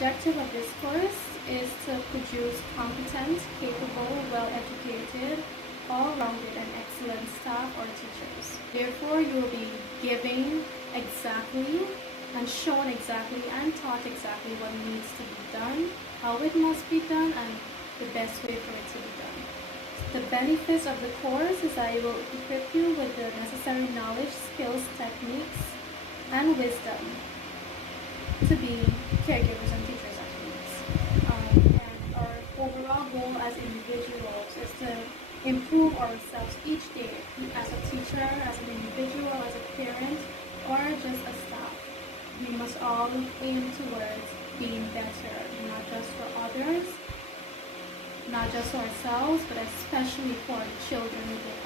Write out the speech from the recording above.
objective of this course is to produce competent, capable, well-educated, all-rounded, and excellent staff or teachers. Therefore, you will be giving exactly and shown exactly and taught exactly what needs to be done, how it must be done, and the best way for it to be done. The benefits of the course is that it will equip you with the necessary knowledge, skills, techniques, and wisdom to be caregivers and teachers at needs. And our overall goal as individuals is to improve ourselves each day as a teacher, as an individual, as a parent, or just a staff. We must all aim towards being better, not just for others, not just for ourselves, but especially for the children within